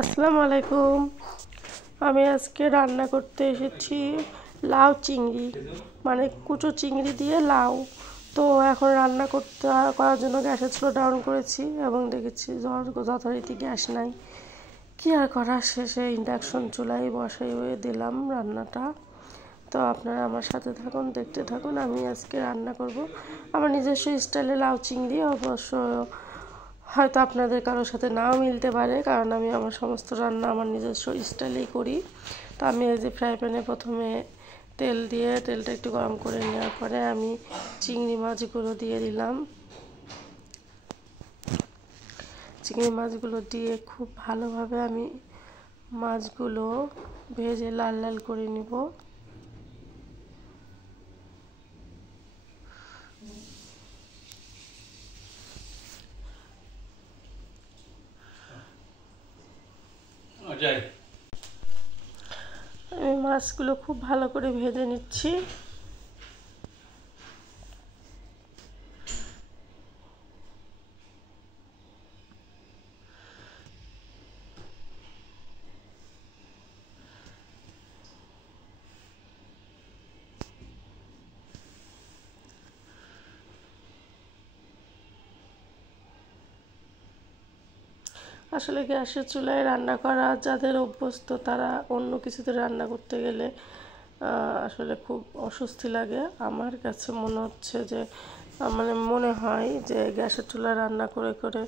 আসসালামু আলাইকুম। আমি আজকে রান্না করতে এসেছি লাউ চিংড়ি, মানে কুচো চিংড়ি দিয়ে লাউ। তো এখন রান্না করার জন্য গ্যাসের চুলা ডাউন করেছি এবং দেখেছি যথারীতি গ্যাস নাই। কি আর করার, শেষে ইন্ডাকশন চুলায় বসাই দিলাম রান্নাটা। তো আপনারা আমার সাথে থাকুন, দেখতে থাকুন। আমি আজকে রান্না করব আমার নিজস্ব স্টাইলে লাউ চিংড়ি। অবশ্য হয়তো আপনাদের কারোর সাথে নাও মিলতে পারে, কারণ আমি আমার সমস্ত রান্না আমার নিজস্ব স্টাইলেই করি। তো আমি এই যে ফ্রাই প্যানে প্রথমে তেল দিয়ে তেলটা একটু গরম করে নেওয়ার পরে আমি চিংড়ি মাছগুলো দিয়ে দিলাম। চিংড়ি মাছগুলো দিয়ে খুব ভালোভাবে আমি মাছগুলো ভেজে লাল লাল করে নিব। আমি মাছগুলো খুব ভালো করে ভেজে নিচ্ছি। আসলে গ্যাসের চুলায় রান্না করা যাদের অভ্যস্ত, তারা অন্য কিছুতে রান্না করতে গেলে আসলে খুব অস্বস্তি লাগে। আমার কাছে মনে হচ্ছে যে মনে হয় যে গ্যাসের চুলায় রান্না করে করে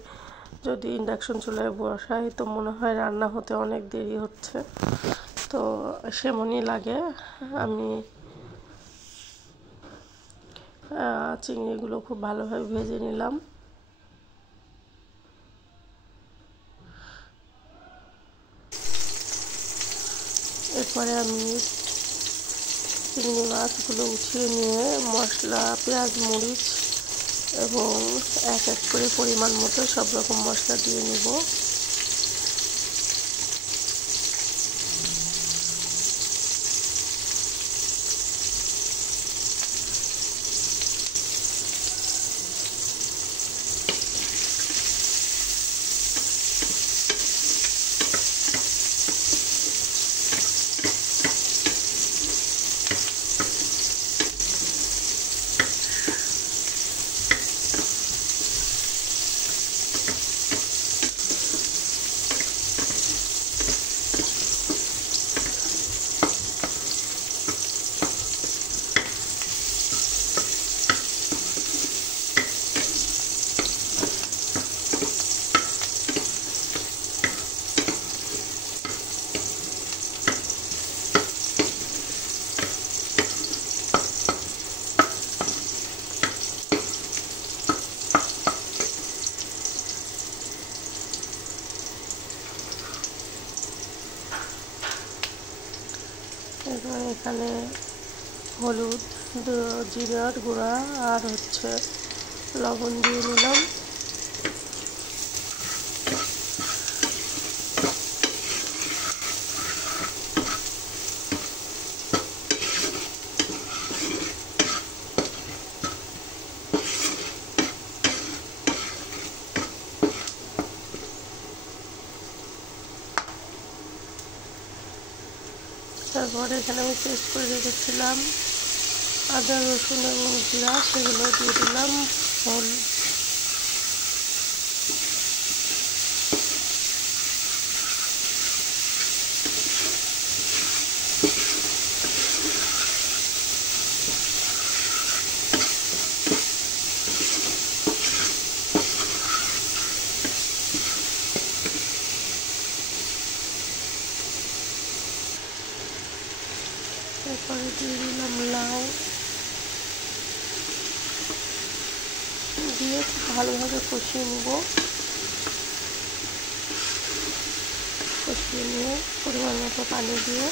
যদি ইন্ডাকশন চুলায় বসাই তো মনে হয় রান্না হতে অনেক দেরি হচ্ছে। তো সেমনই লাগে। আমি চিংড়িগুলো খুব ভালোভাবে ভেজে নিলাম। এরপরে আমি চিংড়ি মাছগুলো উঠিয়ে নিয়ে মশলা, পেঁয়াজ, মরিচ এবং এক এক করে পরিমাণ মতো সব রকম মশলা দিয়ে নেব। এবার এখানে হলুদ, জিরার গুঁড়া আর লবণ দিয়ে নিলাম। তারপরে এখানে আমি পেস্ট করে রেখেছিলাম আদা, রসুন এবং জিরা, সেগুলো দিয়ে দিলাম। তারপরে দিয়ে দিলাম লাউ, দিয়ে খুব ভালোভাবে কষিয়ে নেব। কষিয়ে নিয়ে পরিমাণ মতো পানি দিয়ে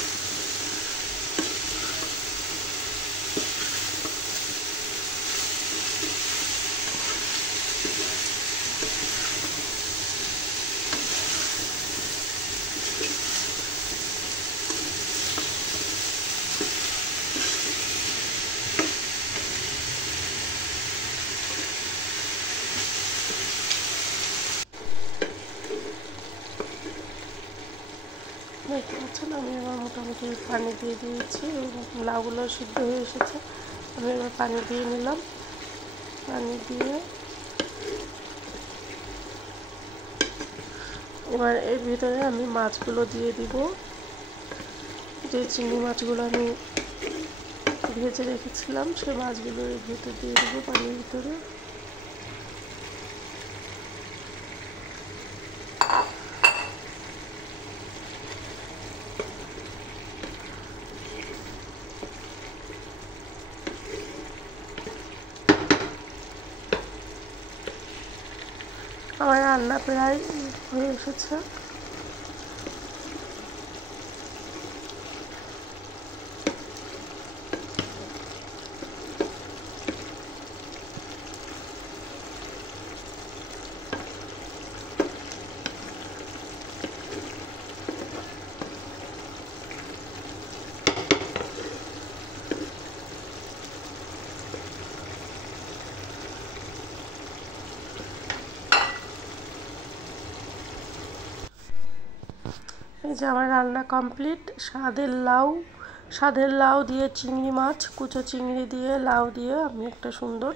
দেখতে পাচ্ছেন আমি এবার মোটামুটি পানি দিয়ে দিয়েছি, লাউগুলো সিদ্ধ হয়ে এসেছে। আমি এবার পানি দিয়ে নিলাম, পানি দিয়ে এবার এর ভিতরে আমি মাছগুলো দিয়ে দিব। যে চিংড়ি মাছগুলো আমি ভেজে রেখেছিলাম সেই মাছগুলো এর ভিতরে দিয়ে দেবো পানির ভিতরে। আমার রান্না প্রায় হয়ে এসেছে। এই যে আমার রান্না কমপ্লিট। স্বাদের লাউ দিয়ে চিংড়ি মাছ, কুচো চিংড়ি দিয়ে লাউ দিয়ে আমি একটা সুন্দর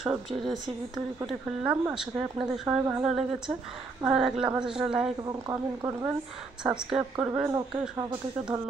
সবজির রেসিপি তৈরি করে ফেললাম। আশা করি আপনাদের সবাই ভালো লেগেছে। ভালো লাগলে আমাদের লাইক এবং কমেন্ট করবেন, সাবস্ক্রাইব করবেন। ওকে, সবার থেকে ধন্যবাদ।